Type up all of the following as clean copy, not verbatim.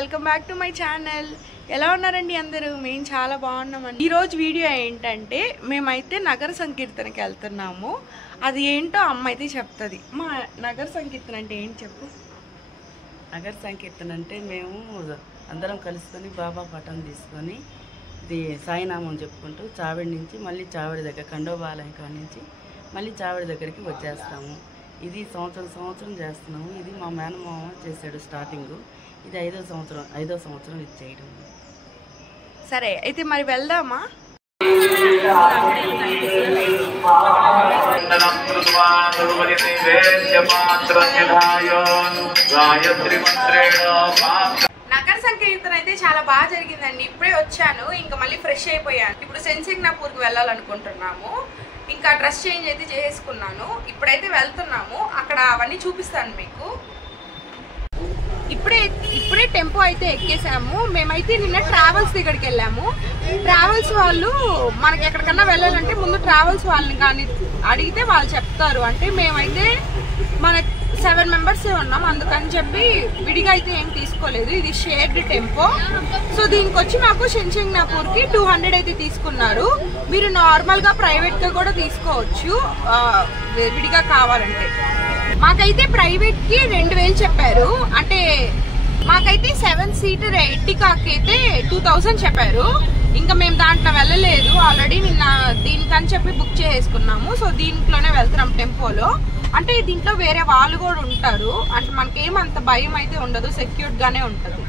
Welcome back to my channel. ఎలా ఉన్నారండి అందరూ? మేము చాలా బాగున్నామండి. ఈరోజు వీడియో ఏంటంటే మేమైతే నగర సంకీర్తనకి వెళ్తున్నాము. అది ఏంటో అమ్మ అయితే చెప్తుంది. మా నగర సంకీర్తన అంటే ఏంటి చెప్పు. నగర సంకీర్తన అంటే మేము అందరం కలుసుకొని బాబా పటం తీసుకొని ఇది సాయినామం చెప్పుకుంటూ చావిడి నుంచి మళ్ళీ చావిడి దగ్గర ఖండోబాలయం కాడ నుంచి మళ్ళీ చావిడి దగ్గరికి వచ్చేస్తాము. ఇది సంవత్సరం చేస్తున్నాము. ఇది మా మేనమామ చేశాడు స్టార్టింగ్. ఇది ఐదో సంవత్సరం ఇది చేయడం. సరే అయితే మరి వెళ్దామా? నగర సంకీర్తన అయితే చాలా బాగా జరిగిందండి. ఇప్పుడే వచ్చాను, ఇంకా మళ్ళీ ఫ్రెష్ అయిపోయాను. ఇప్పుడు సెన్సింగ్నాపూర్కి వెళ్ళాలనుకుంటున్నాము. ఇంకా డ్రెస్ చేంజ్ అయితే చేసుకున్నాను. ఇప్పుడైతే వెళ్తున్నాము. అక్కడ అవన్నీ చూపిస్తాను మీకు. ఇప్పుడే టెంపో అయితే ఎక్కేసాము. మేమైతే నిన్న ట్రావెల్స్ దగ్గరికి వెళ్ళాము. ట్రావెల్స్ వాళ్ళు మనకి ఎక్కడికన్నా వెళ్ళాలంటే ముందు ట్రావెల్స్ వాళ్ళని కానీ అడిగితే వాళ్ళు చెప్తారు. అంటే మేమైతే మన 7 మెంబర్స్ ఉన్నాం, అందుకని చెప్పి విడిగా అయితే ఏం తీసుకోలేదు. ఇది షేర్డ్ టెంపో. సో దీనికి వచ్చి మాకు సెన్సింగ్నాపూర్కి 200 అయితే తీసుకున్నారు. మీరు నార్మల్ గా ప్రైవేట్ గా కూడా తీసుకోవచ్చు విడిగా కావాలంటే. మాకైతే ప్రైవేట్ కి 2000 చెప్పారు. అంటే మాకైతే 7 సీటర్ ఎర్టిగాకి అయితే 2000 చెప్పారు. ఇంకా మేము దాంట్లో వెళ్ళలేదు. ఆల్రెడీ నిన్న దీనికని చెప్పి బుక్ చేసుకున్నాము. సో దీంట్లోనే వెళ్తున్నాం టెంపోలో. అంటే దీంట్లో వేరే వాళ్ళు కూడా ఉంటారు. అంటే మనకేమంత భయం అయితే ఉండదు, సెక్యూర్డ్ గానే ఉంటది.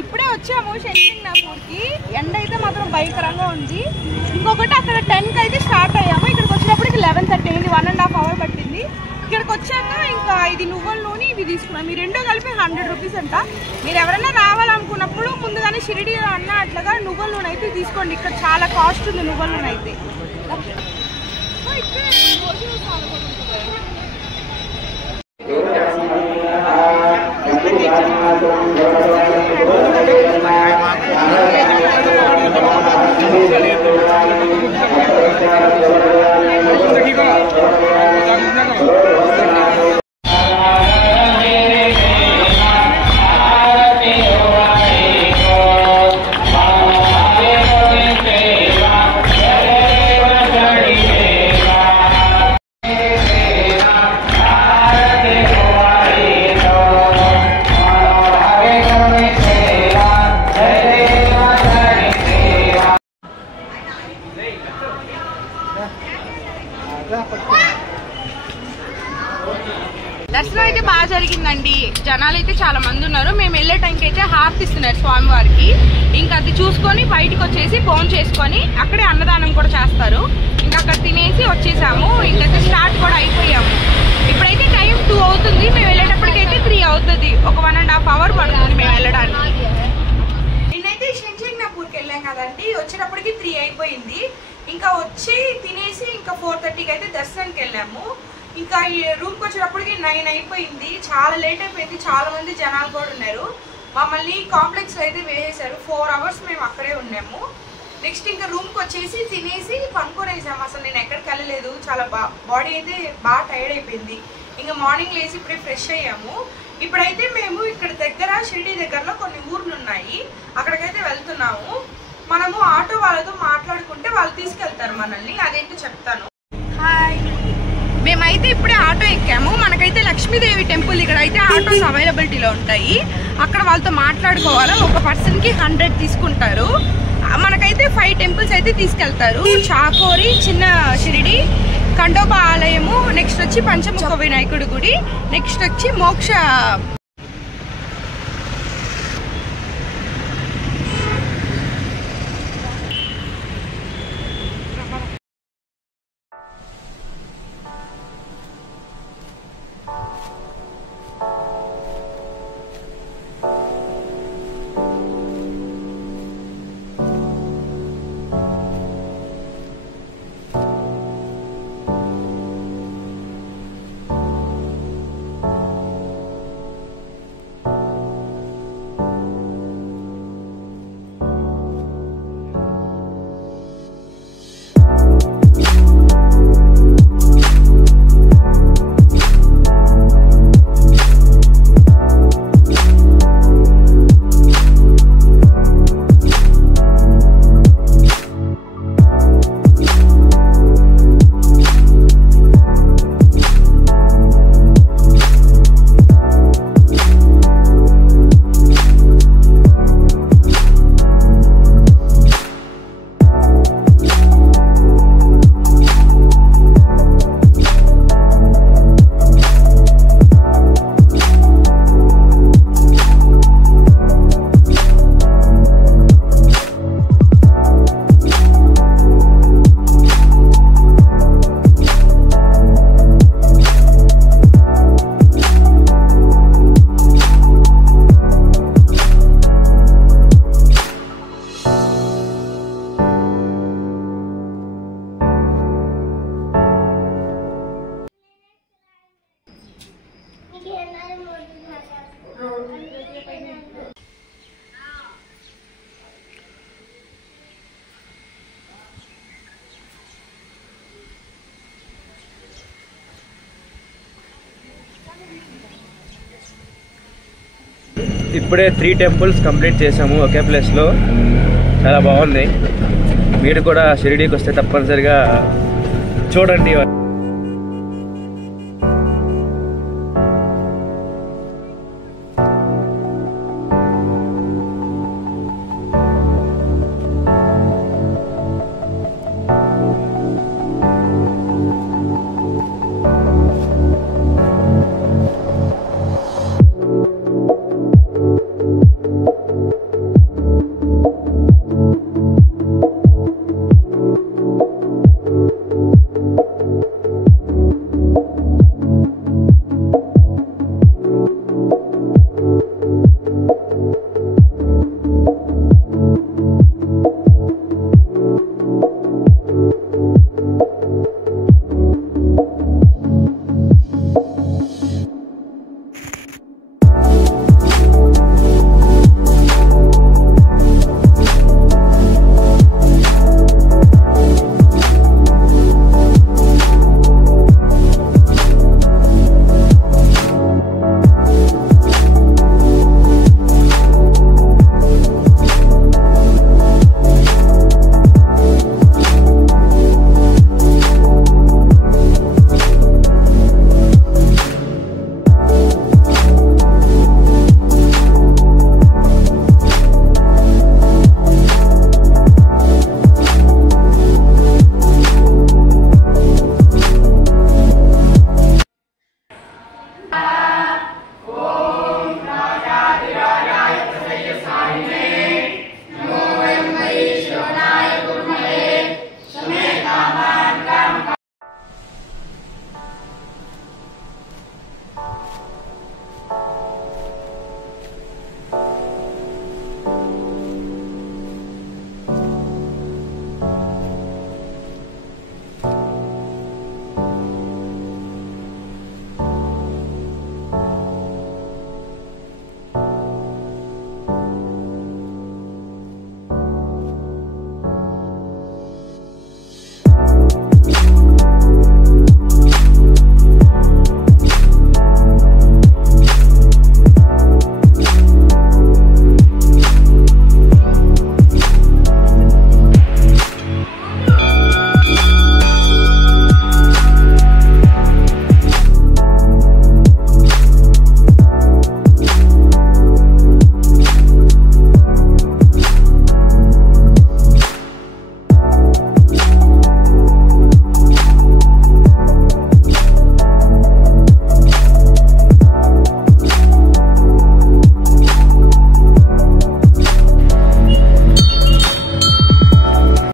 ఇప్పుడే వచ్చాము సెన్సింగ్నాపూర్కి. ఎండ అయితే మాత్రం భయంకరంగా ఉంది. ఇంకొకటి అక్కడ 10కి అయితే స్టార్ట్ అయ్యాము. ఇక్కడికి వచ్చినప్పటికి 11:30 అయింది. 1.5 hour పట్టింది. ఇక్కడికి వచ్చాక ఇంకా ఇది నువ్వుల నూనె ఇవి తీసుకున్నాం. ఈ రెండు కలిపి 100 రూపీస్ అంట. మీరు ఎవరైనా రావాలనుకున్నప్పుడు ముందుగానే షిరిడి అన్న అట్లాగా నువ్వుల నూనె అయితే తీసుకోండి. ఇక్కడ చాలా కాస్ట్ ఉంది నువ్వుల నూనె అయితే. దర్శనం అయితే బాగా జరిగిందండి. జనాలు అయితే చాలా మంది ఉన్నారు. మేము వెళ్ళే టైంకి అయితే హారతి ఇస్తున్నారు స్వామివారికి. ఇంకా అది చూసుకొని బయటకు వచ్చేసి భోజనం చేసుకొని అక్కడే అన్నదానం కూడా చేస్తారు. ఇంకా అక్కడ తినేసి వచ్చేసాము. ఇంకైతే స్టార్ట్ కూడా అయిపోయాము. ఇప్పుడైతే టైం 2 అవుతుంది. మేము వెళ్ళేటప్పటికైతే 3 అవుతుంది. ఒక 1.5 hour పడుతుంది మేము వెళ్ళడానికి. నిన్నైతే సెన్సింగ్నాపూర్కి వెళ్ళాం కదండి. వచ్చేటప్పటికి 3 అయిపోయింది. ఇంకా వచ్చి తినేసి ఇంకా 4:30కి అయితే దర్శనానికి వెళ్ళాము. ఇంకా ఈ రూమ్కి వచ్చేటప్పటికి 9 అయిపోయింది. చాలా లేట్ అయిపోయింది. చాలా మంది జనాలు కూడా ఉన్నారు. మమ్మల్ని కాంప్లెక్స్ లో అయితే వేసేసారు. 4 hours మేము అక్కడే ఉన్నాము. నెక్స్ట్ ఇంకా రూమ్కి వచ్చేసి తినేసి పనుకొనేసాము. అసలు నేను ఎక్కడికి వెళ్ళలేదు. చాలా బాడీ అయితే బాగా టైర్డ్ అయిపోయింది. ఇంకా మార్నింగ్ లేసి ఇప్పుడే ఫ్రెష్ అయ్యాము. ఇప్పుడైతే మేము ఇక్కడ దగ్గర షిరిడి దగ్గరలో కొన్ని ఊర్లు ఉన్నాయి, అక్కడికైతే వెళ్తున్నాము. మనము ఆటో వాళ్ళతో మాట్లాడుకుంటే వాళ్ళు తీసుకెళ్తారు మనల్ని. అదేంటో చెప్తాను. హాయ్, మేమైతే ఇప్పుడే ఆటో ఎక్కాము. మనకైతే లక్ష్మీదేవి టెంపుల్ ఇక్కడ అయితే ఆటోస్ అవైలబిలిటీలో ఉంటాయి. అక్కడ వాళ్ళతో మాట్లాడుకోవాలి. ఒక పర్సన్కి 100 తీసుకుంటారు. మనకైతే 5 టెంపుల్స్ అయితే తీసుకెళ్తారు. చాకోరి, చిన్న షిరిడి, ఖండోబా ఆలయము, నెక్స్ట్ వచ్చి పంచముఖ వినాయకుడి గుడి, నెక్స్ట్ వచ్చి మోక్ష ఇప్పుడే 3 టెంపుల్స్ కంప్లీట్ చేసాము ఒకే ప్లేస్లో. చాలా బాగుంది. మీరు కూడా షిరిడీకి వస్తే తప్పనిసరిగా చూడండి.